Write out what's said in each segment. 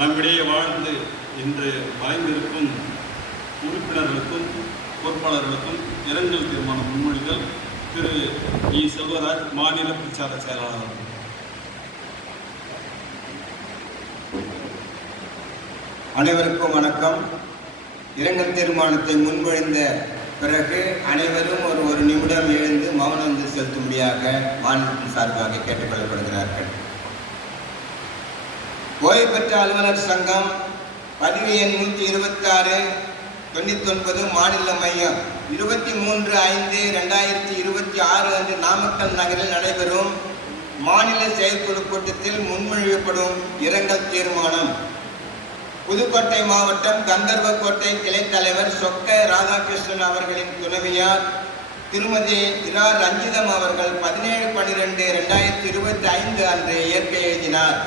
நம்மிடையே வாழ்ந்து இன்று மறைந்திருக்கும் உறுப்பினர்களுக்கும் பொறுப்பாளர்களுக்கும் இரங்கல் தீர்மான முன்மொழிதல். திரு இ. செல்வராஜ், மாநில பிரச்சார செயலாளர். அனைவருக்கும் வணக்கம். இரங்கல் தீர்மானத்தை முன்மொழிந்த பிறகு அனைவரும் ஒரு நிமிடம் எழுந்து மௌனம் செலுத்தும்படியாக மாநிலத்தின் சார்பாக கேட்டுக்கொள்ளப்படுகிறார்கள். ஓய்வு பெற்ற அலுவலர் சங்கம் பதிவு எண் 126/99 மாநில மையம் 23/5/2026 அன்று நாமக்கல் நகரில் நடைபெறும் மாநில செயற்குழு கூட்டத்தில் முன்மொழியப்படும் இரங்கல் தீர்மானம். புதுக்கோட்டை மாவட்டம் கந்தர்வக்கோட்டை கிளை தலைவர் சொக்க ராதாகிருஷ்ணன் அவர்களின் துணைவியார் திருமதி இரா ரஞ்சிதம் அவர்கள் 17/12/2025 அன்று இயற்கை எழுதினார்.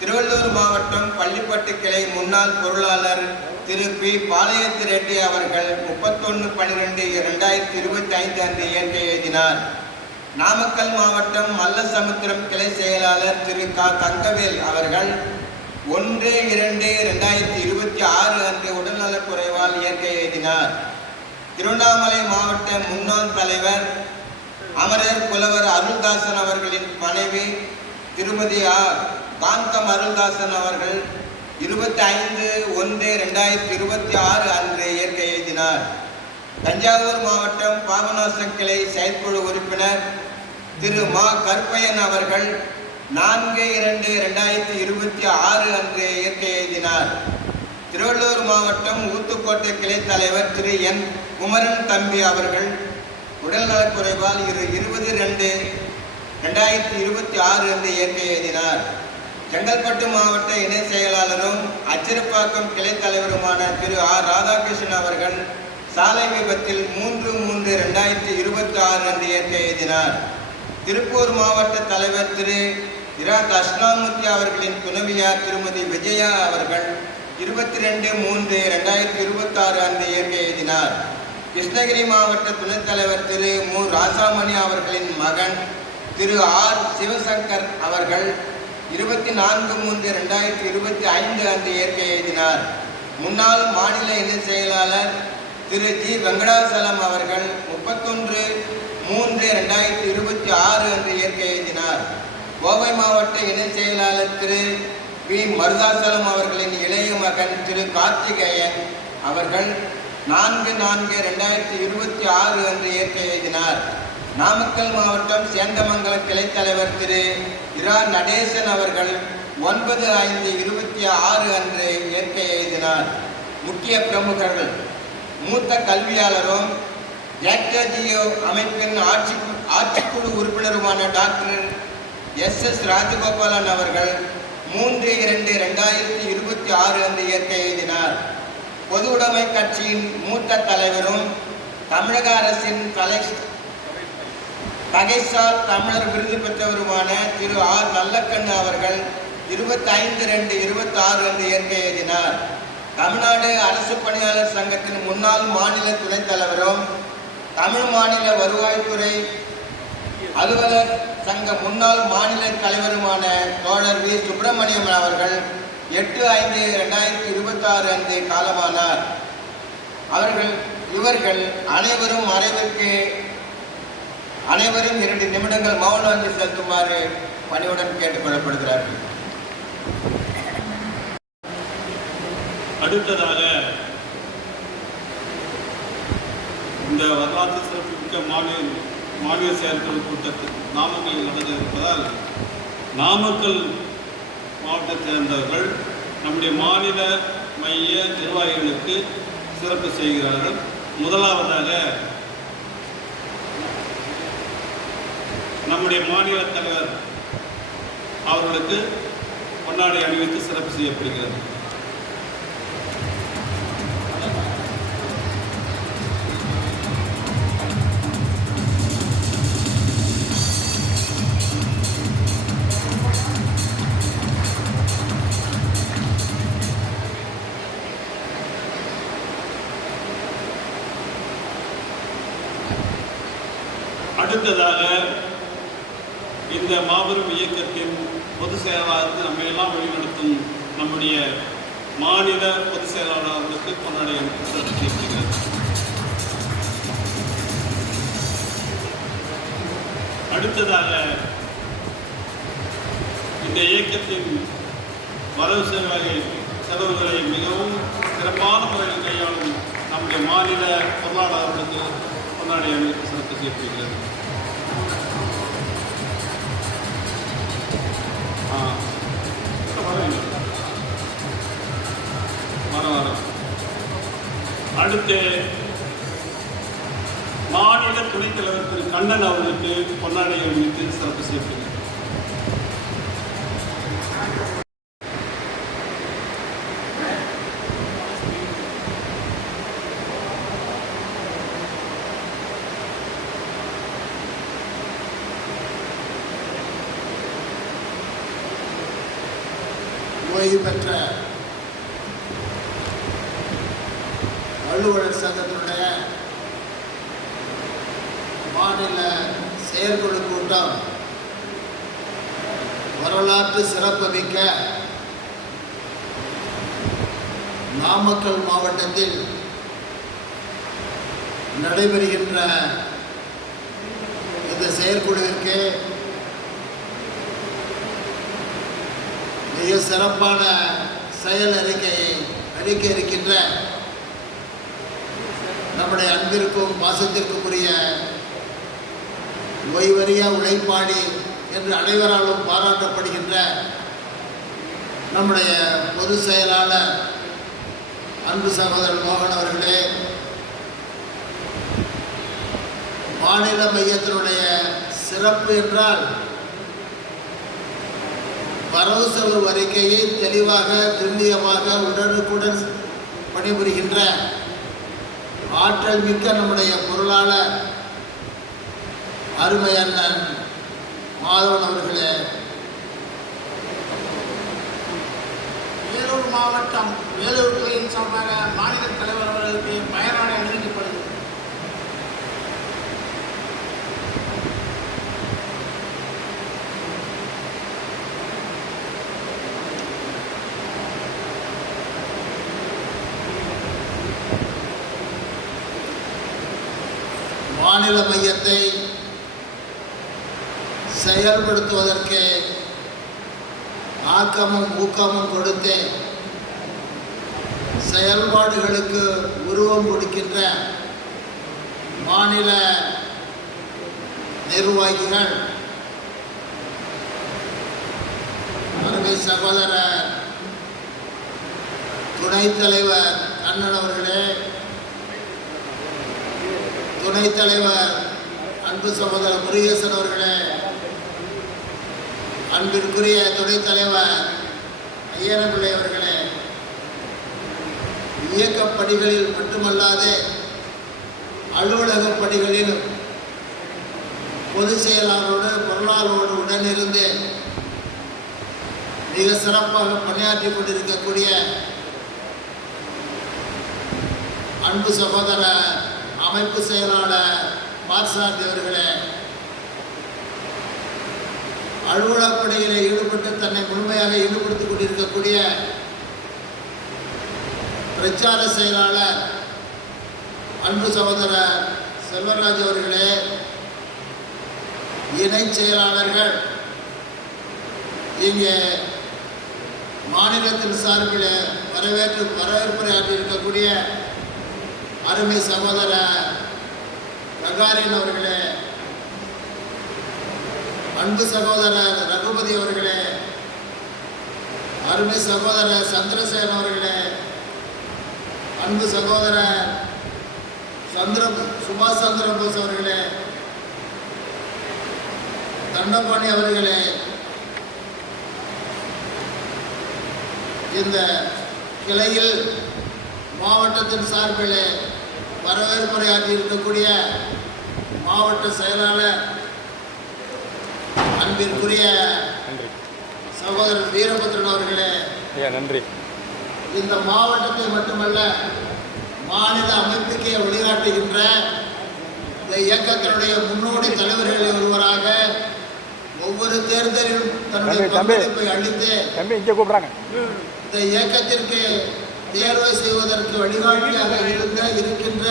திருவள்ளூர் மாவட்டம் பள்ளிப்பட்டு கிளை முன்னாள் பொருளாளர் திரு பி. பாளையத்து ரெட்டி அவர்கள் 31/12/2025 அன்று இயற்கை எழுதினார். நாமக்கல் மாவட்டம் மல்லசமுத்திரம் கிளை செயலாளர் திரு க. தங்கவேல் அவர்கள் 1/2/2026 அன்று உடல்நலக் குறைவால் இயற்கை எழுதினார். திருவண்ணாமலை மாவட்ட முன்னாள் தலைவர் அமரர் புலவர் அருள்தாசன் அவர்களின் மனைவி திருமதி காந்தம் அருள்தாசன் அவர்கள் 25/1/2026 அன்று இயற்கை எழுதினார். தஞ்சாவூர் மாவட்டம் பாபநாசம் கிளை செயற்குழு உறுப்பினர் திரு மா. கருப்பையன் அவர்கள் 4/2/2026 அன்று இயற்கை எழுதினார். திருவள்ளூர் மாவட்டம் ஊத்துக்கோட்டை கிளை தலைவர் திரு என். குமரன் தம்பி அவர்கள் உடல்நலக் குறைவால் 20/2/2026 அன்று இயற்கை எழுதினார். செங்கல்பட்டு மாவட்ட இணை செயலாளரும் அச்சிறுப்பாக்கம் கிளை தலைவருமான திரு ஆர். ராதாகிருஷ்ணன் அவர்கள் சாலை விபத்தில் 3/3/2026 அன்று இயற்கை எழுதினார். திருப்பூர் மாவட்ட தலைவர் திரு இரா தட்சிணாமூர்த்தி அவர்களின் துணைவியார் திருமதி விஜயா அவர்கள் 22/3/2026 அன்று இயற்கை எழுதினார். கிருஷ்ணகிரி மாவட்ட துணைத் தலைவர் திரு மு. ராசாமணி அவர்களின் மகன் திரு ஆர். சிவசங்கர் அவர்கள் 24/3/2025 அன்று இயற்கை எழுதினார். முன்னாள் மாநில இணை செயலாளர் திரு ஜி. வெங்கடாசலம் அவர்கள் 31/3/2026 அன்று இயற்கை எழுதினார். கோவை மாவட்ட இணை செயலாளர் திரு பி. மருதாசலம் அவர்களின் இளைய மகன் திரு கார்த்திகேயன் அவர்கள் 4/4/2026 அன்று இயற்கை எழுதினார். நாமக்கல் மாவட்டம் சேந்தமங்கலம் கிளை தலைவர் திரு இரா நடேசன் அவர்கள் 9/5/26 அன்று இயற்கை எழுதினார். முக்கிய பிரமுகர்கள்: மூத்த கல்வியாளரும் ஜாக்டோஜியோ அமைப்பின் ஆட்சிக்குழு உறுப்பினருமான டாக்டர் எஸ். ராஜகோபாலன் அவர்கள் 3/2/2026 அன்று இயற்கை எழுதினார். பொது உடைமை கட்சியின் மூத்த தலைவரும் தமிழக அரசின் தகைசால் தமிழர் விருது பெற்றவருமான திரு ஆர். நல்லக்கண்ணு அவர்கள் 25/2/26 அன்று இயற்கை எழுதினார். தமிழ்நாடு அரசு பணியாளர் சங்கத்தின் முன்னாள் மாநில துணைத் தலைவரும் தமிழ் மாநில வருவாய்த்துறை அலுவலர் சங்க முன்னாள் மாநில தலைவருமான தோழர் வி. சுப்பிரமணியம் அவர்கள் 8/5/2026 அன்று காலமானார். இவர்கள் அனைவரும் மறைவிற்கு 2 நிமிடங்கள் மௌன அஞ்சலி செலுத்துமாறு பணியுடன் கேட்டுக்கொள்ளப்படுகிறார்கள். அடுத்ததாக இந்த வரலாற்று சிறப்புமிக்க மாநில செயற்குழு கூட்டத்தில் நாமக்கல் நடந்து இருப்பதால் நாமக்கல் மாவட்டத்தைச் சேர்ந்தவர்கள் நம்முடைய மாநில மைய நிர்வாகிகளுக்கு சிறப்பு செய்கிறார்கள். முதலாவதாக நம்முடைய மாநில தலைவர் அவர்களுக்கு பொன்னாடை அணிவித்து சிறப்பு செய்யப்படுகிறது. அடுத்ததாக இந்த மாபெரும் இயக்கத்தின் பொதுச் செயலாளருக்கு நம்மையெல்லாம் வழிநடத்தும் நம்முடைய நம்முடைய மாநில பொதுச் செயலாளர் அவர்களுக்கு பொன்னாடை அணிவித்து சிறப்பு செய்யப்படுகிறது. அடுத்ததாக இந்த இயக்கத்தின் வரவு செலவுகளை மிகவும் சிறப்பான முறையில் கையாளும் நம்முடைய மாநில பொருளாளர்களுக்கு பொன்னாடை அணிவித்து சிறப்பு செய்யப்படுகிறது. அடுத்து மாநில துணைத் தலைவர் திரு கண்ணன் அவர்களுக்கு பொன்னாடை அணிவித்து சிறப்பு செய்யப்படுகிறது. ஓய்வு பெற்ற அலுவலர் சங்கத்தினுடைய மாநில செயற்குழு கூட்டம் வரலாற்று சிறப்புமிக்க நாமக்கல் மாவட்டத்தில் நடைபெறுகின்ற இந்த செயற்குழுவிற்கு மிக சிறப்பான செயல் அறிக்கையை அளிக்க இருக்கின்ற நம்முடைய அன்பிற்கும் பாசத்திற்குரிய ஓய்வறியா உழைப்பாளி என்று அனைவராலும் பாராட்டப்படுகின்ற நம்முடைய பொதுச் செயலாளர் அன்பு சகோதரர் மோகன் அவர்களே, மாநில மையத்தினுடைய சிறப்பு என்றால் வரவு செலவு அறிக்கையை தெளிவாக துல்லியமாக உடனுக்குடன் பணிபுரிகின்ற ஆற்றல் மிக்க நம்முடைய பொருளாளர் அருமை அண்ணன் மாதவன் அவர்களே, வேலூர் மாவட்டம் வேலூர் துறையின் சார்பாக மாநில தலைவர் அவர்களுக்கு பயனாடை அணிவிக்கப்படுகிறது. மாநில மையத்தை செயல்படுத்துவதற்கு ஆக்கமும் ஊக்கமும் கொடுத்து செயல்பாடுகளுக்கு உருவம் கொடுக்கின்ற மாநில நிர்வாகிகள் அருமை சகோதரர் துணைத் தலைவர் கண்ணன் அவர்களே, துணைத் தலைவர் அன்பு சகோதரர் முருகேசன் அவர்களே, அன்பிற்குரிய துணைத் தலைவர் ஐயனபிள்ளை அவர்களே, இயக்கப் பணிகளில் மட்டுமல்லாது அலுவலகப் பணிகளிலும் பொதுச் செயலாளரோடு பொருளாளரோடு உடனிருந்து மிக சிறப்பாக பணியாற்றி கொண்டிருக்கக்கூடிய அன்பு சகோதர அமைப்பு செயலாளர் பார்சாரதி அவர்களே, அலுவலக பணிகளில் ஈடுபட்டு தன்னை முழுமையாக ஈடுபடுத்திக் கொண்டிருக்கக்கூடிய பிரச்சார செயலாளர் அன்பு சகோதரர் செல்வராஜ் அவர்களே, இணை செயலாளர்கள், இங்கே மாநிலத்தின் சார்பில் வரவேற்புரையாற்றி இருக்கக்கூடிய அருமை சகோதரர் ககாரின் அவர்களே, அன்பு சகோதரர் ரகுபதி அவர்களே, அருமை சகோதரர் சந்திரசேகரன் அவர்களே, அன்பு சகோதரர் சுபாஷ் சந்திர போஸ் அவர்களே, தண்டபாணி அவர்களே, இந்த கிளையில் மாவட்டத்தின் சார்பில் வரவேற்புரையாற்றி இருக்கக்கூடிய மாவட்ட செயலாளர் அன்பிற்குரிய சகோதரர் வீரபத்ரன் அவர்களே, நன்றி. இந்த மாவட்டத்தை மட்டுமல்ல மாநில அமைப்புக்கே வழிகாட்டுகின்ற இந்த இயக்கத்தினுடைய முன்னோடி தலைவர்களில் ஒருவராக ஒவ்வொரு தேர்தலிலும் தன்னுடைய பங்களிப்பை அளித்து இங்கே கூப்பிட்றாங்க. இந்த இயக்கத்திற்கு தேர்வு செய்வதற்கு வழிகாட்டியாக இருக்கின்ற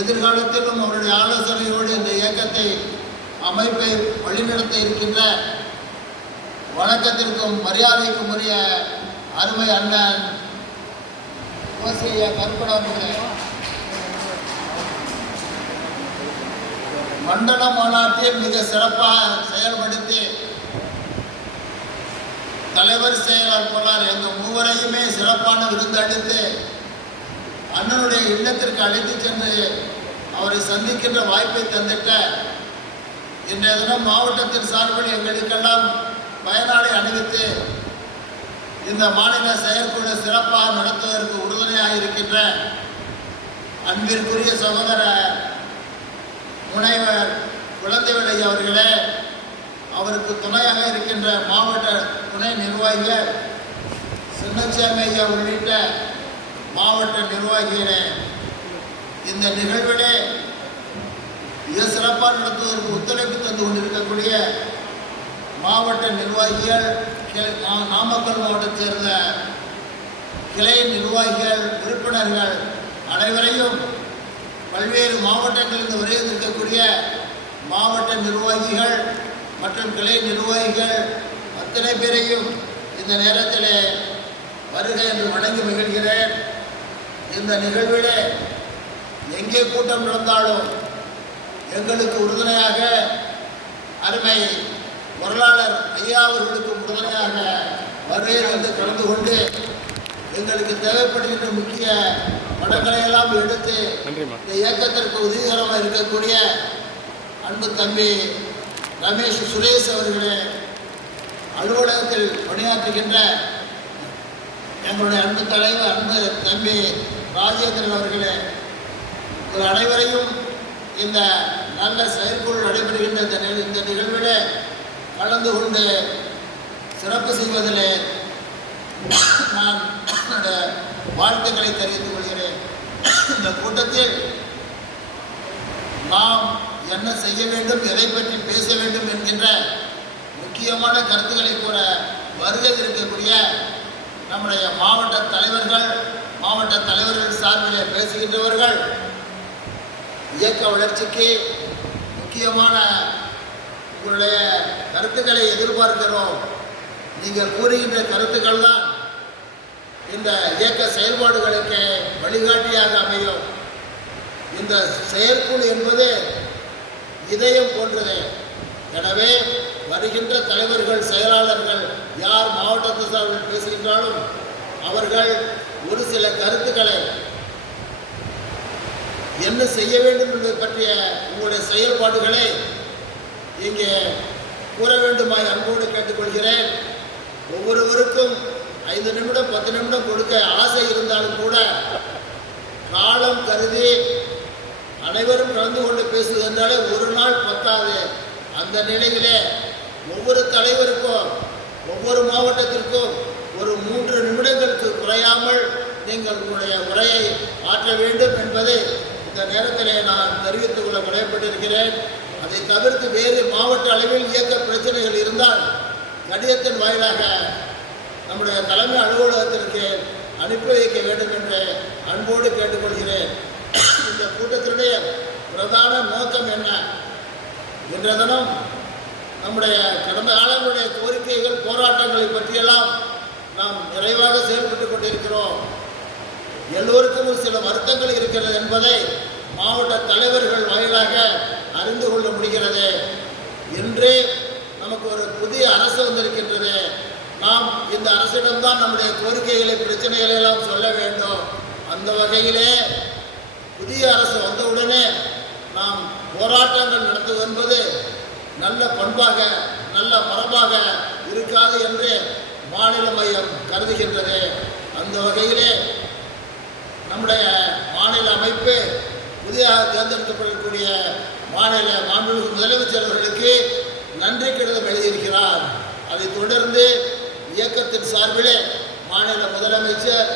எதிர்காலத்திலும் அவருடைய ஆலோசனையோடு இந்த இயக்கத்தை அமைப்பை வழிநடத்த இருக்கின்ற வணக்கத்திற்கும் மரியாதைக்கும் உரிய அருமை அண்ணன் ஓசிஐயா கருப்பணன் மண்டல மாநாட்டில் மிக சிறப்பாக செயல்படுத்தி தலைவர் செயலாளர் போலார் எங்கள் மூவரையுமே சிறப்பான விருந்து அளித்து அண்ணனுடைய இல்லத்திற்கு அழைத்து சென்று அவரை சந்திக்கின்ற வாய்ப்பை தந்திட்ட இன்றைய தினம் மாவட்டத்தின் சார்பில் எங்களுக்கெல்லாம் பயனாளை அணிவித்து இந்த மாநில செயற்குழு சிறப்பாக நடத்துவதற்கு உறுதுணையாக இருக்கின்ற அன்பிற்குரிய சகோதர முனைவர் குழந்தைவேல் ஐயா அவர்களே, அவருக்கு துணையாக இருக்கின்ற மாவட்ட துணை நிர்வாகிகள் சின்னசாமி ஐயா உள்ளிட்ட மாவட்ட நிர்வாகிகளே, இந்த நிகழ்விலே மிக சிறப்பாக நடத்துவதற்கு ஒத்துழைப்பு தந்து கொண்டிருக்கக்கூடிய மாவட்ட நிர்வாகிகள், நாமக்கல் மாவட்டத்தைச் சேர்ந்த கிளை நிர்வாகிகள், உறுப்பினர்கள் அனைவரையும், பல்வேறு மாவட்டங்களிலிருந்து வருகின்றிருக்கக்கூடிய மாவட்ட நிர்வாகிகள் மற்றும் கிளை நிர்வாகிகள் அத்தனை பேரையும் இந்த நேரத்தில் வருகை என்று வணங்கி மகிழ்கிறேன். இந்த நிகழ்விலே எங்கே கூட்டம் நடந்தாலும் எங்களுக்கு உறுதுணையாக அருமை பொருளாளர் ஐயா அவர்களுக்கு உறுதுணையாக வருகை வந்து கலந்து கொண்டு எங்களுக்கு தேவைப்படுகின்ற முக்கிய படங்களை எல்லாம் எடுத்து இந்த இயக்கத்திற்கு உதவிகரமாக இருக்கக்கூடிய அன்பு தம்பி ரமேஷ் சுரேஷ் அவர்களே, அலுவலகத்தில் பணியாற்றுகின்ற எங்களுடைய அன்பு தலைவர் அன்பு தம்பி ராஜேந்திரன் அவர்களே, உங்கள் அனைவரையும் இந்த நல்ல செயற்குழு நடைபெறுகின்ற இந்த நிகழ்வில் கலந்து கொண்டு சிறப்பு செய்வதில் நான் வாழ்த்துக்களை தெரிவித்துக் கொள்கிறேன். இந்த கூட்டத்தில் நாம் என்ன செய்ய வேண்டும், எதை பற்றி பேச வேண்டும் என்கின்ற முக்கியமான கருத்துக்களை கூற வருகை இருக்கக்கூடிய நம்முடைய மாவட்ட தலைவர்கள் சார்பிலே பேசுகின்றவர்கள் இயக்க வளர்ச்சிக்கு முக்கியமான உங்களுடைய கருத்துக்களை எதிர்பார்க்கிறோம். நீங்கள் கூறுகின்ற கருத்துக்கள் தான் இந்த இயக்க செயல்பாடுகளுக்கு வழிகாட்டியாக அமையும். இந்த செயற்குழு என்பது இதயம் போன்றது. எனவே வருகின்ற தலைவர்கள், செயலாளர்கள் யார் மாவட்டத்து சார்பில் பேசுகின்றாலும் அவர்கள் ஒரு சில கருத்துக்களை என்ன செய்ய வேண்டும் என்பதை பற்றிய உங்களுடைய செயல்பாடுகளை இங்கே கூற வேண்டுமாய் அன்போடு கேட்டுக்கொள்கிறேன். ஒவ்வொருவருக்கும் 5 நிமிடம் 10 நிமிடம் கொடுக்க ஆசை இருந்தாலும் கூட காலம் கருதி அனைவரும் கலந்து கொண்டு பேசுகின்றாலே ஒரு நாள் பத்தாது. அந்த நிலையிலே ஒவ்வொரு தலைவருக்கும் ஒவ்வொரு மாவட்டத்திற்கும் ஒரு 3 நிமிடங்களுக்கு குறையாமல் நீங்கள் உங்களுடைய உரையை ஆற்ற வேண்டும் என்பதை இந்த நேரத்திலே நான் தெரிவித்துக் கொள்ள முனைப்பட்டிருக்கிறேன். அதை தவிர்த்து வேறு மாவட்ட அளவில் இயக்க பிரச்சனைகள் இருந்தால் கடிதத்தின் வாயிலாக நம்முடைய தலைமை அலுவலகத்திற்கு அனுப்பி வைக்க வேண்டும் என்று அன்போடு கேட்டுக்கொள்கிறேன். இந்த கூட்டத்தினுடைய பிரதான நோக்கம் என்ன? இன்றைய தினம் நம்முடைய கடந்த காலங்களுடைய கோரிக்கைகள், போராட்டங்களை பற்றியெல்லாம் நாம் நிறைவாக செயல்பட்டு கொண்டிருக்கிறோம். எல்லோருக்கும் ஒரு சில வருத்தங்கள் இருக்கிறது என்பதை மாவட்ட தலைவர்கள் வாயிலாக அறிந்து கொள்ள முடிகிறது. இன்று நமக்கு ஒரு புதிய அரசு வந்திருக்கின்றது. நாம் இந்த அரசிடம்தான் நம்முடைய கோரிக்கைகளை, பிரச்சனைகளை எல்லாம் சொல்ல வேண்டும். அந்த வகையிலே புதிய அரசு வந்தவுடனே நாம் போராட்டங்கள் நடத்துவது என்பது நல்ல பண்பாக, நல்ல மரபாக இருக்காது என்று மாநில மையம் கருதுகின்றது. அந்த வகையிலே நம்முடைய மாநில அமைப்பு புதிதாக தேர்ந்தெடுக்கப்படக்கூடிய மாநில மாண்புமிகு முதலமைச்சர் அவர்களுக்கு நன்றி கடிதம் எழுதியிருக்கிறார். அதைத் தொடர்ந்து இயக்கத்தின் சார்பிலே மாநில முதலமைச்சர்,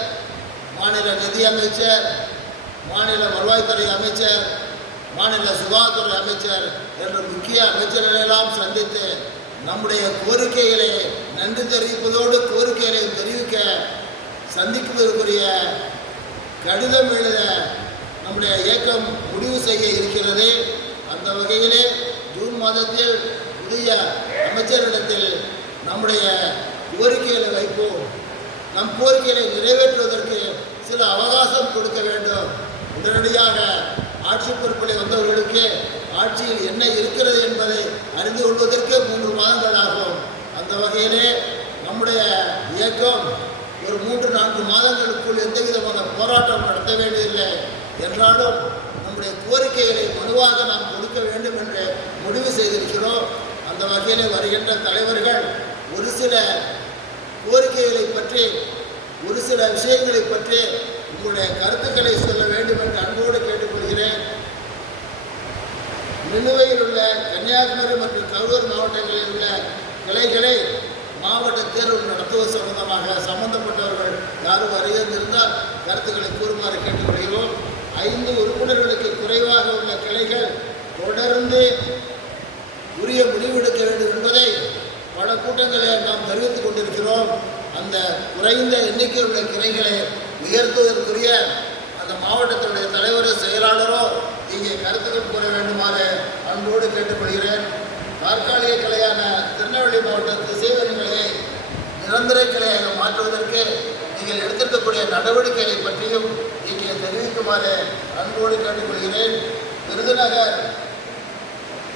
மாநில நிதி அமைச்சர், மாநில வருவாய்த்துறை அமைச்சர், மாநில சுகாதாரத்துறை அமைச்சர் என்ற முக்கிய அமைச்சர்களெல்லாம் சந்தித்து நம்முடைய கோரிக்கைகளை நன்றி தெரிவிப்பதோடு கோரிக்கைகளை தெரிவிக்க சந்திப்பதற்குரிய கடிதம் எழுத நம்முடைய இயக்கம் முடிவு செய்ய இருக்கிறது. அந்த வகையிலே ஜூன் மாதத்தில் புதிய அமைச்சரிடத்தில் நம்முடைய கோரிக்கைகளை வைப்போம். நம் கோரிக்கைகளை நிறைவேற்றுவதற்கு சில அவகாசம் கொடுக்க வேண்டும். உடனடியாக ஆட்சி பொறுப்பில் வந்தவர்களுக்கு ஆட்சியில் என்ன இருக்கிறது என்பதை அறிந்து கொள்வதற்கு 3 மாதங்கள் ஆகும். அந்த வகையிலே நம்முடைய இயக்கம் ஒரு 3-4 மாதங்களுக்குள் எந்த விதமான போராட்டம் நடத்த வேண்டியதில்லை என்றாலும் நம்முடைய கோரிக்கைகளை மனுவாக நாம் கொடுக்க வேண்டும் என்று முடிவு செய்திருக்கிறோம். அந்த வகையிலே வருகின்ற தலைவர்கள் ஒரு சில கோரிக்கைகளை பற்றி ஒரு சில விஷயங்களை பற்றி உங்களுடைய கருத்துக்களை சொல்ல வேண்டும் என்று அன்போடு கேட்டுக்கொள்கிறேன். நிலுவையில் உள்ள கன்னியாகுமரி மற்றும் கரூர் மாவட்டங்களில் உள்ள கிளைகளை மாவட்ட தேர்வு நடத்துவது சம்பந்தப்பட்டவர்கள் யாரும் அறிந்திருந்தால் கருத்துக்களை கூறுமாறு கேட்டுக்கொள்கிறோம். 5 உறுப்பினர்களுக்கு குறைவாக உள்ள கிளைகள் தொடர்ந்து உரிய முடிவெடுக்க வேண்டும் என்பதை பல கூட்டங்களை நாம் தெரிவித்துக் கொண்டிருக்கிறோம். அந்த குறைந்த எண்ணிக்கை உள்ள கிளைகளை உயர்த்துவதற்குரிய அந்த மாவட்டத்தினுடைய தலைவரோ செயலாளரோ இங்கே கருத்துக்கள் கூற வேண்டுமாறு அன்போடு கேட்டுக்கொள்கிறேன். தற்காலிக கிளையான திருநெல்வேலி மாவட்ட திசைவரி கிளையை நிரந்தர கிளையாக மாற்றுவதற்கு நீங்கள் எடுத்திருக்கக்கூடிய நடவடிக்கைகளை பற்றியும் இங்கே தெரிவிக்குமாறு அன்போடு கேட்டுக்கொள்கிறேன். விருதுநகர்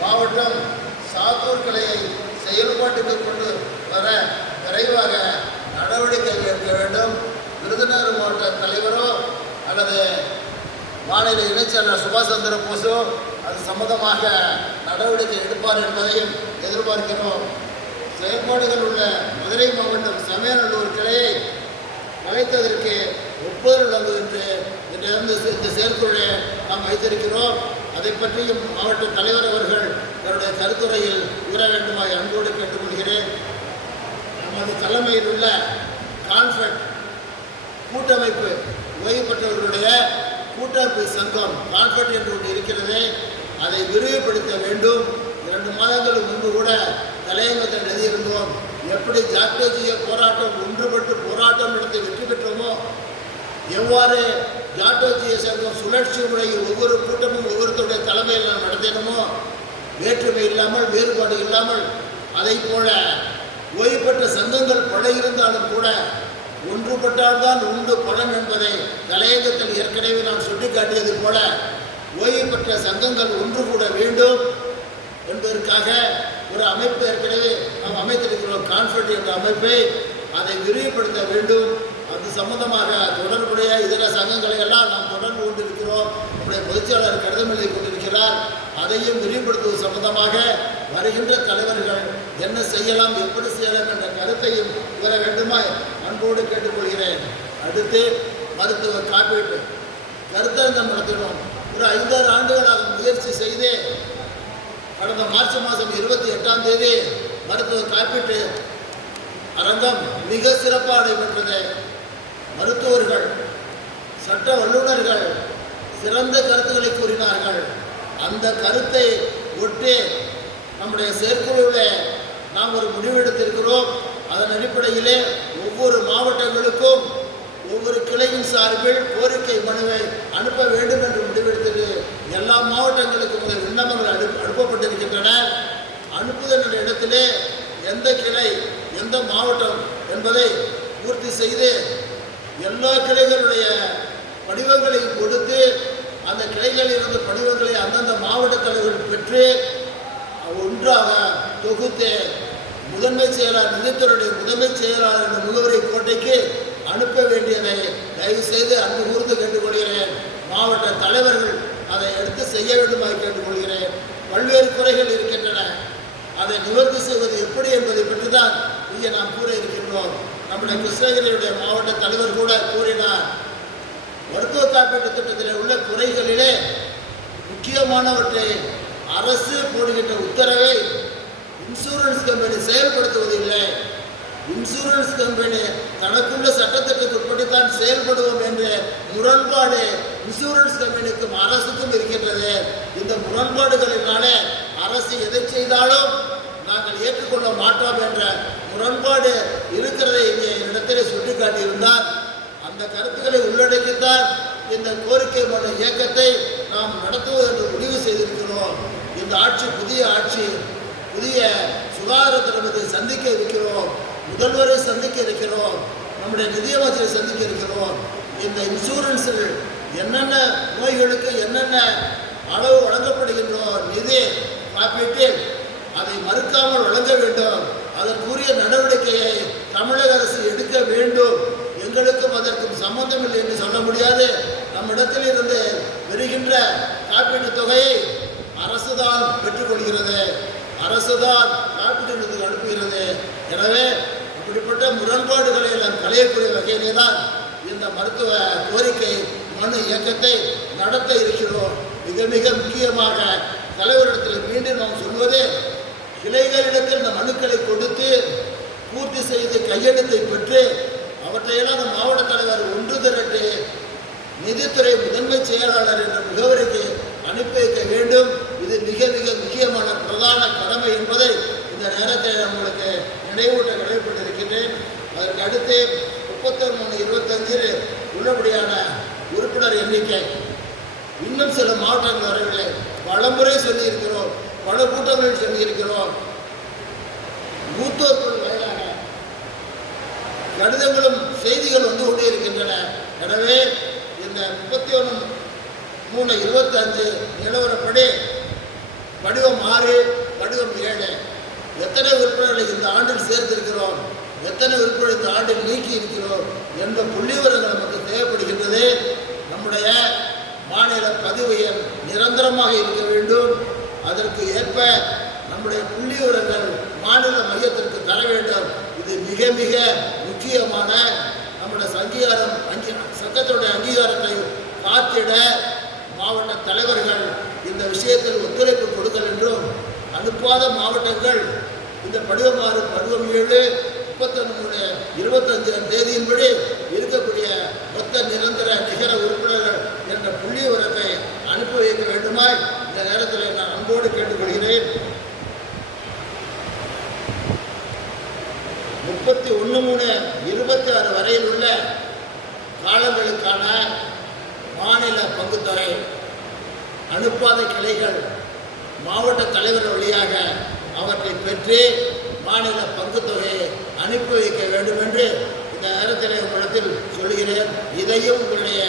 மாவட்டம் சாத்தூர் கிளையை செயல்பாட்டுக்கு கொண்டு வர விரைவாக நடவடிக்கை எடுக்க வேண்டும். விருதுநகர் மாவட்ட தலைவரோ அல்லது மாநில இணைச்செயலர் சுபாஷ் சந்திர போஸோ அது சம்பந்தமாக நடவடிக்கை எடுப்பார் என்பதையும் எதிர்பார்க்கிறோம். செயல்பாடுகள் உள்ள மதுரை மாவட்டம் சமயநல்லூர் கிளையை கலைத்ததற்கு ஒப்புதல் வழங்கு என்று இந்த செயற்குழுவை நாம் வைத்திருக்கிறோம். அதை பற்றியும் மாவட்ட தலைவர் அவர்கள் அவருடைய கருத்துரையில் கூற வேண்டுமாய் அன்போடு கேட்டுக்கொள்கிறேன். நமது தலைமையில் உள்ள கான்ஃபெட் கூட்டமைப்பு ஓய்வு பெற்றவர்களுடைய கூட்டமைப்பு சங்கம் கான்ஃபெட் என்று ஒன்று இருக்கிறது. அதை விரிவுபடுத்த வேண்டும். 2 மாதங்களுக்கு முன்பு கூட தலையங்கத்தில் எழுதியிருந்தோம். எப்படி ஜாக்டோஜிய போராட்டம் ஒன்றுபட்டு போராட்டம் நடத்தி வெற்றி பெற்றோமோ, எவ்வாறு ஜாக்டோஜிய சங்கம் சுழற்சி முறையில் ஒவ்வொரு கூட்டமும் ஒவ்வொருத்தருடைய தலைமையில் நாம் நடத்தினோமோ, வேற்றுமை இல்லாமல் வேறுபாடு இல்லாமல், அதை போல ஓய்வு பெற்ற சங்கங்கள் பல இருந்தாலும் கூட ஒன்றுபட்டால்தான் உண்டு பலன் என்பதை தலையங்கத்தில் ஏற்கனவே நான் சுட்டிக்காட்டியது போல ஓய்வு பெற்ற சங்கங்கள் ஒன்று கூட வேண்டும் என்பதற்காக ஒரு அமைப்பு ஏற்கனவே நாம் அமைத்திருக்கிறோம். கான்ஃபெட் என்ற அமைப்பை அதை விரிவுபடுத்த வேண்டும். அது சம்பந்தமாக தொடர்புடைய இதர சங்கங்களை எல்லாம் நாம் தொடர்பு கொண்டிருக்கிறோம். நம்முடைய பொதுச்செயலாளர் கடிதம் எழுதி கொண்டிருக்கிறார். அதையும் விரிவுபடுத்துவது சம்பந்தமாக வருகின்ற தலைவர்கள் என்ன செய்யலாம், எப்படி செய்யலாம் என்ற கருத்தையும் கூற வேண்டுமாய் அன்போடு கேட்டுக்கொள்கிறேன். அடுத்து மருத்துவ காப்பீட்டு கருத்தரங்கம் நடத்தினோம். ஒரு 5-6 ஆண்டுகளாக முயற்சி செய்து கடந்த மார்ச் மாதம் 28ஆம் தேதி மருத்துவ காப்பீட்டு அரங்கம் மிக சிறப்பாக நடைபெற்றது. மருத்துவர்கள், சட்ட வல்லுநர்கள் சிறந்த கருத்துக்களை கூறினார்கள். அந்த கருத்தை ஒட்டி நம்முடைய செயற்குழுவில் நாம் ஒரு முடிவெடுத்திருக்கிறோம். அதன் அடிப்படையிலே ஒவ்வொரு மாவட்டங்களுக்கும் ஒவ்வொரு கிளையின் சார்பில் கோரிக்கை மனுவை அனுப்ப வேண்டும் என்று முடிவெடுத்தது. எல்லா மாவட்டங்களுக்கும் முதல் விண்ணப்பங்கள் அனுப்பப்பட்டிருக்கின்றன. அனுப்புதல் இடத்திலே எந்த கிளை எந்த மாவட்டம் என்பதை பூர்த்தி செய்து எல்லா கிளைகளுடைய படிவங்களை கொடுத்து அந்த கிளைகளில் இருந்த படிவங்களை அந்தந்த மாவட்ட தலைவர்கள் பெற்று ஒன்றாக தொகுத்து முதன்மை செயலாளர் நிதித்துறையுடைய முதன்மை செயலாளர் என்ற முகவரி கோட்டைக்கு அனுப்ப வேண்டியதை தயவு செய்து அன்பு கூர்ந்து கேட்டுக்கொள்கிறேன். மாவட்ட தலைவர்கள் அதை எடுத்து செய்ய வேண்டுமாய் கேட்டுக்கொள்கிறேன். பல்வேறு குறைகள் இருக்கின்றன. அதை நிவர்த்தி செய்வது எப்படி என்பதை பற்றி தான் இங்கே நாம் கூற இருக்கின்றோம். நம்முடைய கிருஷ்ணகிரியுடைய மாவட்ட தலைவர் கூட கூறினார். மருத்துவ காப்பீட்டு திட்டத்தில் உள்ள குறைகளிலே முக்கியமானவற்றை அரசு போடுகின்ற உத்தரவை இன்சூரன்ஸ் கம்பெனி செயல்படுத்துவதில்லை. இன்சூரன்ஸ் கம்பெனி தனக்குள்ள சட்டத்திட்டத்துக்கு உட்பட்டுத்தான் செயல்படுவோம் என்ற முரண்பாடு இன்சூரன்ஸ் கம்பெனிக்கும் அரசுக்கும் இருக்கின்றது. இந்த முரண்பாடுகளினாலே அரசு எதை செய்தாலும் நாங்கள் ஏற்றுக்கொள்ள மாட்டோம் என்ற முரண்பாடு இருக்கிறதை இங்கே இடத்திலே சுட்டிக்காட்டியிருந்தார். அந்த கருத்துக்களை உள்ளடக்கித்தான் இந்த கோரிக்கை மனு இயக்கத்தை நாம் நடத்துவது என்று முடிவு செய்திருக்கிறோம். இந்த ஆட்சி புதிய ஆட்சி, புதிய சுகாதார தலைவரை சந்திக்க இருக்கிறோம், முதல்வரை சந்திக்க இருக்கிறோம், நம்முடைய நிதியமைச்சரை சந்திக்க இருக்கிறோம். இந்த இன்சூரன்ஸில் என்னென்ன நோய்களுக்கு என்னென்ன அளவு வழங்கப்படுகின்றோ நிதி காப்பீட்டில் அதை மறுக்காமல் வழங்க வேண்டும். அதற்குரிய நடவடிக்கையை தமிழக அரசு எடுக்க வேண்டும். எங்களுக்கும் அதற்கும் சம்பந்தம் இல்லை என்று சொல்ல முடியாது. நம்மிடத்தில் இருந்து வருகின்ற காப்பீட்டு தொகையை அரசுதான் பெற்றுக்கொள்கிறது, அரசுதான் காப்பீட்டு நிதியத்துக்கு அனுப்புகிறது. எனவே இப்படிப்பட்ட முரண்பாடுகளை எல்லாம் களையக்கூடிய வகையிலே தான் இந்த மருத்துவ கோரிக்கை மனு இயக்கத்தை நடத்த இருக்கிறோம். மிக மிக முக்கியமாக தலைவரிடத்தில் மீண்டும் நாம் சொல்வது, கிளைகளிடத்தில் இந்த மனுக்களை கொடுத்து பூர்த்தி செய்து கையெழுத்தை பெற்று அவற்றையெல்லாம் அந்த மாவட்ட தலைவர் ஒன்று திரட்டி நிதித்துறை முதன்மை செயலாளர் என்ற முகவரிக்கு அனுப்பி வைக்க வேண்டும். இது மிக மிக முக்கியமான பிரதான கடமை என்பதை இந்த நேரத்தில் உங்களுக்கு நினைவூட்ட கடமைப்பட்டிருக்கின்றேன். அதற்கு அடுத்து 33-25 உள்ளபடியான உறுப்பினர் எண்ணிக்கை இன்னும் சில மாவட்டங்கள் வரவில்லை. பல முறை சொல்லியிருக்கிறோம், பல கூட்டங்களில் சொல்லியிருக்கிறோம். மூத்தோர் குழு வாயிலாக கடிதங்களும் செய்திகள் வந்து கொண்டே இருக்கின்றன. எனவே இந்த 31/3/25 நிலவரப்படி படிவம் 6, படிவம் 7 எத்தனை உறுப்பினர்களை இந்த ஆண்டில் சேர்த்திருக்கிறோம், எத்தனை உறுப்பினர் இந்த ஆண்டில் நீக்கி இருக்கிறோம் என்ற புள்ளிவிவரங்கள் நமக்கு தேவைப்படுகின்றது. நம்முடைய மாநில பதிவு எண் நிரந்தரமாக இருக்க வேண்டும். அதற்கு ஏற்ப நம்முடைய புள்ளிவிவரங்கள் மாநில மையத்திற்கு தர வேண்டும். இது மிக மிக முக்கியமான நம்முடைய சங்கத்துடைய அங்கீகாரத்தை காத்திட மாவட்ட தலைவர்கள் இந்த விஷயத்தில் ஒத்துழைப்பு கொடுங்கள் என்றும், அனுப்பாத மாவட்டங்கள் இந்த படிவம் 6, படிவம் 7, 31/3/25 தேதியின்படி இருக்கக்கூடிய மொத்த நிரந்தர நிகர உறுப்பினர்கள் என்ற புள்ளி விவரத்தை அனுப்பி வைக்க வேண்டுமாய் இந்த நேரத்தில் நான் அன்போடு கேட்டுக்கொள்கிறேன். 31/3/26 வரையில் உள்ள காலங்களுக்கான மாநில பங்குத்தொகை அனுப்பாத கிளைகள் மாவட்ட தலைவர் வழியாக அவற்றை பெற்று மாநில பங்குத்தொகையை அனுப்பி வைக்க வேண்டும் என்று இந்த நேரத்தில் உங்களிடத்தில் சொல்கிறேன். இதையும் உங்களுடைய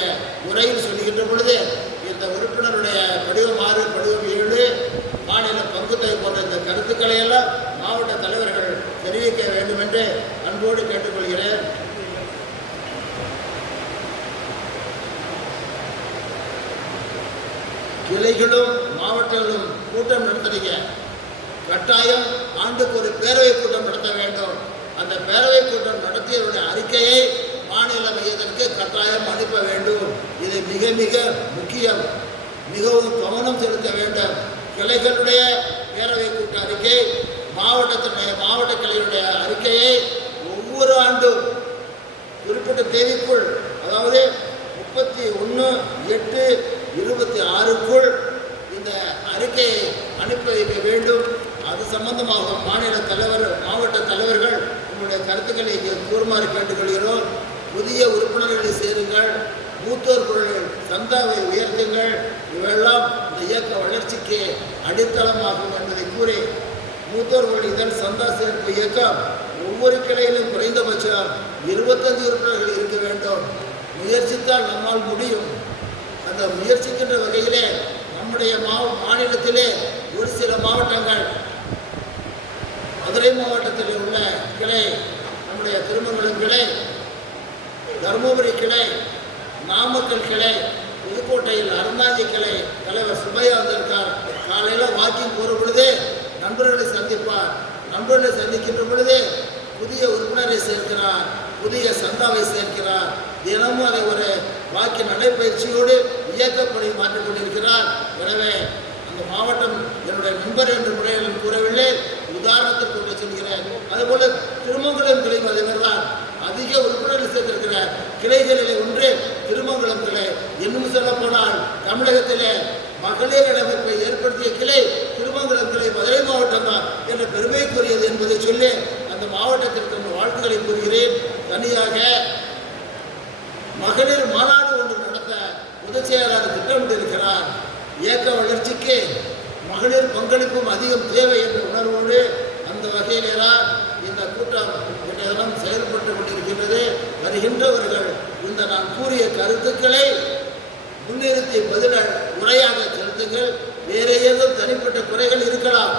உரையில் சொல்கின்ற பொழுது இந்த உறுப்பினருடைய படிவம் 6, படிவம் 7 மாநில பங்குத்தொகை போன்ற இந்த கருத்துக்களை எல்லாம் மாவட்ட தலைவர்கள் தெரிவிக்க வேண்டும் என்று அன்போடு கேட்டுக்கொள்கிறேன். கிளைகளும் மாவட்டங்களும் கூட்டம் நடத்துறீங்க, கட்டாயம் ஆண்டுக்கு ஒரு பேரவை கூட்டம் நடத்த வேண்டும். அந்த பேரவை கூட்டம் நடத்தியவருடைய அறிக்கையை மாநில மையத்திற்கு கட்டாயம் அனுப்ப வேண்டும். இது மிக மிக முக்கியம், மிகவும் கவனம் செலுத்த வேண்டும். கிளைகளுடைய பேரவை கூட்ட அறிக்கை, மாவட்ட கிளையுடைய அறிக்கையை ஒவ்வொரு ஆண்டும் குறிப்பிட்ட தேதிக்குள், அதாவது 31/8/26க்குள் இந்த அறிக்கையை அனுப்பி வைக்க வேண்டும். அது சம்பந்தமாக மாவட்ட தலைவர்கள் உங்களுடைய கருத்துக்களை இங்கே கூறுமாறு கேட்டுக்கொள்கிறோம். புதிய உறுப்பினர்களை சேருங்கள், மூத்தோர் குழுக்கள் சந்தாவை உயர்த்துங்கள். இவையெல்லாம் இந்த இயக்க வளர்ச்சிக்கு அடித்தளமாகும் என்பதை கூறி, மூத்தோர் குழு இதழ் சந்தா சேர்ப்பு இயக்கம் ஒவ்வொரு கிளையிலும் குறைந்தபட்சம் 25 உறுப்பினர்கள் இருக்க வேண்டும். முயற்சித்தால் நம்மால் முடியும். அந்த முயற்சிக்கின்ற வகையிலே நம்முடைய மாநிலத்திலே ஒரு சில மாவட்டங்கள், மதுரை மாவட்டத்தில் உள்ள கிளை, நம்முடைய திருமங்கலம் கிளை, தருமபுரி கிளை, நாமக்கல் கிளை, புதுக்கோட்டையில் அருந்தாஞ்சி கிளை தலைவர் சுப்பையா வந்திருக்கார். காலையில் வாக்கிங் போகிற பொழுதே நண்பர்களை சந்திப்பார். நண்பர்களை சந்திக்கின்ற பொழுதே புதிய உறுப்பினரை சேர்க்கிறார், புதிய சந்தாவை சேர்க்கிறார். தினமும் அதை ஒரு வாக்கிய நடைப்பயிற்சியோடு இயக்கப்படி மாற்றிக் கொண்டிருக்கிறார். எனவே அந்த மாவட்டம் என்னுடைய நண்பர் என்ற முறையில் கூறவில்லை, உதாரணத்திற்கு கொண்டு சொல்கிறேன். அதுபோல திருமங்கலம் கிளை அதே மாதிரிதான் அதிக உறுப்பினர்கள் சேர்த்திருக்கிற கிளைகளிலே ஒன்று திருமங்கலம் கிளை. இன்னும் சொல்ல போனால் தமிழகத்திலே மகளிர் அமைப்பை ஏற்படுத்திய கிளை திருமங்கலம் கிளை மதுரை மாவட்டம் தான் என்ற பெருமைக்குரியது என்பதை சொல்லி அந்த மாவட்டத்திற்கு வாழ்த்துக்களை கூறுகிறேன். தனியாக மகளிர் மாநாடு ஒன்று நடத்த பொதுச் செயலாளர் திட்டமிட்டிருக்கிறார். இயக்க வளர்ச்சிக்கு மகளிர் பங்களிப்பும் அதிகம் தேவை என்ற உணர்வோடு அந்த வகையிலே தான் இந்த கூட்டம் இன்றைய தினம் செயல்பட்டு கொண்டிருக்கின்றது. வருகின்றவர்கள் இந்த நான் கூறிய கருத்துக்களை முன்னிறுத்தி பதில உரையாக செலுத்துங்கள். வேற ஏதும் தனிப்பட்ட குறைகள் இருக்கலாம்.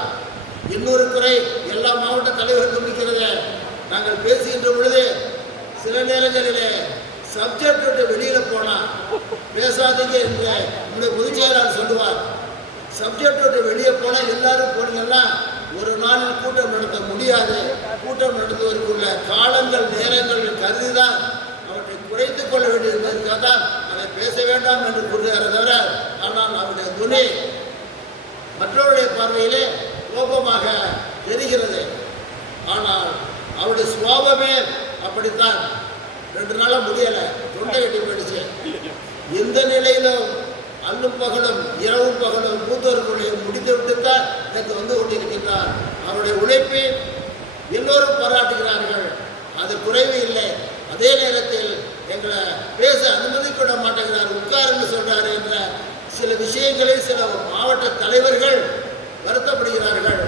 இன்னொரு குறை எல்லா மாவட்ட தலைவர்களும் இருக்கிறது. நாங்கள் பேசுகின்ற பொழுது சில நேரங்களிலே சப்ஜெக்ட் விட்டு வெளியில போனா பேசாதீங்க என்று நம்முடைய பொதுச் செயலாளர் சொல்லுவார். சப்ஜெக்ட் விட்டு வெளியே போனால் எல்லாரும் போனீங்கன்னா ஒரு நாளில் கூட்டம் நடத்த முடியாது. கூட்டம் நடத்துவதற்குள்ள காலங்கள் நேரங்கள் கருதிதான் அவற்றை குறைத்துக் கொள்ள வேண்டியதற்காக தான் அதை பேச வேண்டாம் என்று கூறுகிறார் தவிர, ஆனால் அவருடைய துணை மற்றவருடைய பார்வையிலே கோபமாக தெரிகிறது. ஆனால் அவருடைய சுவாபமே அப்படித்தான். 2 நாளாக முடியலை, தொண்டை கட்டி போயிடுச்சு. எந்த நிலையிலும் அல்லும் பகலும் இரவும் பகலும் மூத்தவர்களுடைய முடித்து விட்டுத்தான் எனக்கு வந்து கொண்டிருக்கின்றார். அவருடைய உழைப்பை எல்லோரும் பாராட்டுகிறார்கள், அது குறைவு இல்லை. அதே நேரத்தில் எங்களை பேச அனுமதிக்க மாட்டேங்கிறார், உட்காருன்னு சொல்றாரு என்ற சில விஷயங்களை சில மாவட்ட தலைவர்கள் வருத்தப்படுகிறார்கள்.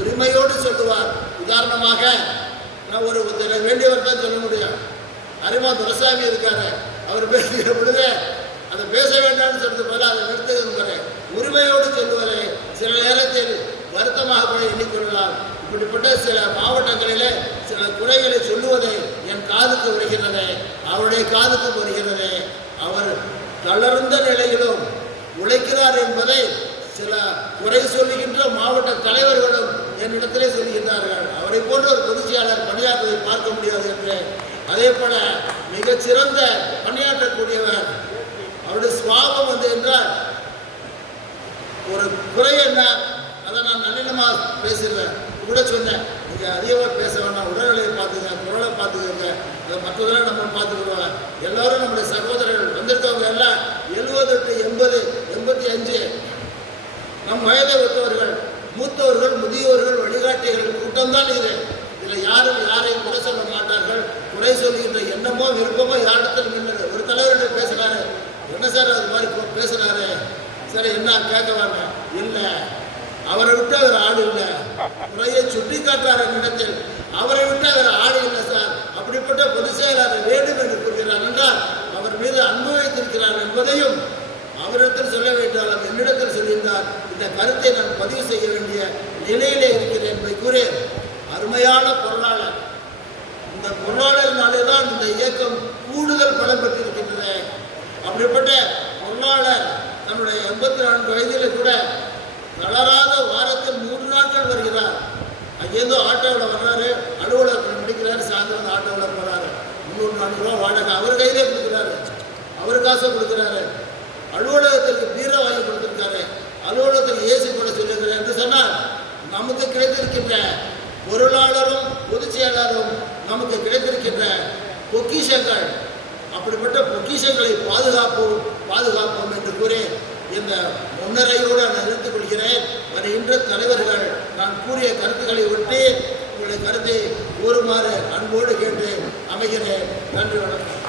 உரிமையோடு சொல்லுவார். உதாரணமாக நான் ஒரு வேண்டியவர் தான் சொல்ல முடியும். அரிமா துரசாமி இருக்காரு, அவர் பேசுகிற பொழுது அதை பேச வேண்டாம்னு சொல்றது போல அதை நிறுத்துகிற உரிமையோடு சொல்லுவதை சில நேரத்தில் வருத்தமாக கூட எண்ணிக்கொள்ளலாம். இப்படிப்பட்ட சில மாவட்டங்களிலே சில குறைகளை சொல்லுவதை என் காதுக்கு வருகிறது, அவருடைய காதுக்கு வருகிறது. அவர் தளர்ந்த நிலையிலும் உழைக்கிறார் என்பதை சில குறை சொல்லுகின்ற மாவட்ட தலைவர்களும் என்னிடத்திலே சொல்லுகின்றார்கள். அவரை போன்ற ஒரு பொதுச் செயலாளர் பணியாற்றுவதை பார்க்க முடியாது என்று. அதே போல மிகச்சிறந்த பணியாற்றக்கூடியவர். அவருடைய சுவாபம் வந்து என்றால் ஒரு குறை என்ன, அதை நான் நல்லினமாக பேசுகிறேன் கூட சொன்னேன். நீங்கள் அதிகமாக பேச வேண்டாம், உடல்நிலையை பார்த்துங்க, குரலை பார்த்துக்கங்க, அதை மற்றதெல்லாம் நம்ம பார்த்துக்கிடுவோம். எல்லோரும் நம்முடைய சகோதரர்கள் வந்திருக்கவங்க எல்லாம் 70 to 80 85 நம் வயதை ஒத்தவர்கள், மூத்தவர்கள், முதியோர்கள், வழிகாட்டிகள் கூட்டம்தான் இது. இதில் யாரும் யாரையும் குறை சொல்ல மாட்டார்கள். குறை சொல்லுகின்ற எண்ணமோ விருப்பமோ யாரிடத்தில் நின்றது. ஒரு தலைவர்கிட்ட பேசினாரு, என்ன சார் அது மாதிரி பேசினாரு, சரி என்ன கேட்க வேண்டாம், இல்லை அவரை விட்டு அவர் ஆள் இல்லை, குறையை சுட்டி காட்டார் என்னிடத்தில், அவரை விட்டு அவர் ஆள் இல்லை சார். அப்படிப்பட்ட பொதுச் செயலாளர் வேண்டும் என்று கூறுகிறார் என்றால் அவர் மீது அன்பு வைத்திருக்கிறார் என்பதையும் அவரிடத்தில் சொல்ல வேண்டாம், என்னிடத்தில் சொல்லியிருந்தார். இந்த கருத்தை நான் பதிவு செய்ய வேண்டிய நிலையிலே இருக்கிறேன் என்பதை கூறி, அருமையான பொருளாளர். இந்த பொருளாளர்னாலே தான் இந்த இயக்கம் கூடுதல் பலம் பெற்றிருக்கின்றது. அப்படிப்பட்ட பொருளாளர் தன்னுடைய 84 வயதில் கூட தளராத வாரத்தில் 3 நாட்கள் வருகிறார். அங்கேருந்து ஆட்டோவில் வர்றாரு, அலுவலகத்தில் முடிக்கிறாரு, சாயந்தரம் ஆட்டோவில் போகிறாரு. 300-400 ரூபா வாடகை அவர் கையிலே கொடுக்குறாரு, அவர் காசை கொடுக்குறாரு. அலுவலகத்திற்கு பீரோ வாங்கி கொடுத்துருக்காரு, அலுவலகத்துக்கு ஏசி போட சொல்லியிருக்கிறார் என்று சொன்னால் நமக்கு கிடைத்திருக்கின்ற பொருளாளரும் பொதுச் செயலாளரும் நமக்கு கிடைத்திருக்கின்ற பொக்கிஷங்கள். அப்படிப்பட்ட பொக்கிஷங்களை பாதுகாப்போம் என்று கூறி இந்த முன்னரையோடு நான் நிறுத்திக் கொள்கிறேன். வருகின்ற தலைவர்கள் நான் கூறிய கருத்துக்களை ஒட்டி உங்களுடைய கருத்தை கூறுமாறு அன்போடு கேட்டு அமைகிறேன். நன்றி, வணக்கம்.